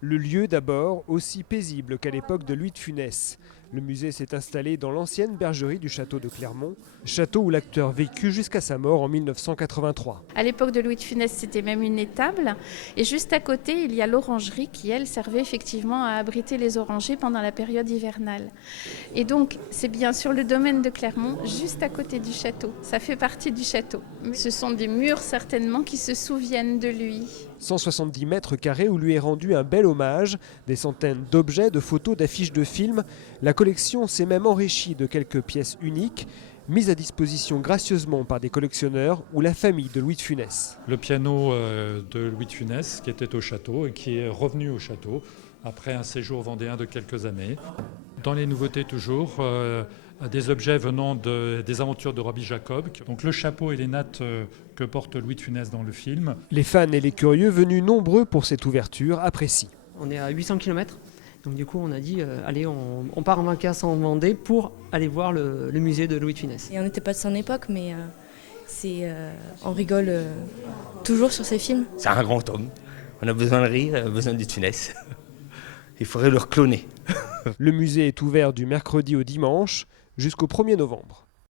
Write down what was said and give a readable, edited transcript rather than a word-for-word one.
Le lieu d'abord, aussi paisible qu'à l'époque de Louis de Funès. Le musée s'est installé dans l'ancienne bergerie du château de Clermont, château où l'acteur vécut jusqu'à sa mort en 1983. À l'époque de Louis de Funès, c'était même une étable. Et juste à côté, il y a l'orangerie qui, elle, servait effectivement à abriter les orangers pendant la période hivernale. Et donc, c'est bien sur le domaine de Clermont, juste à côté du château. Ça fait partie du château. Ce sont des murs certainement qui se souviennent de lui. 170 mètres carrés où lui est rendu un bel hommage, des centaines d'objets, de photos, d'affiches de films. La collection s'est même enrichie de quelques pièces uniques, mises à disposition gracieusement par des collectionneurs ou la famille de Louis de Funès. Le piano de Louis de Funès qui était au château et qui est revenu au château après un séjour vendéen de quelques années. Dans les nouveautés toujours, des objets venant des aventures de Rabbi Jacob. Donc le chapeau et les nattes que porte Louis de Funès dans le film. Les fans et les curieux venus nombreux pour cette ouverture apprécient. On est à 800 km, donc du coup on a dit allez on part en vacances en Vendée pour aller voir le musée de Louis de Funès. Et on n'était pas de son époque, mais on rigole toujours sur ces films. C'est un grand homme, on a besoin de rire, on a besoin de Funès. Il faudrait le cloner. Le musée est ouvert du mercredi au dimanche jusqu'au 1er novembre.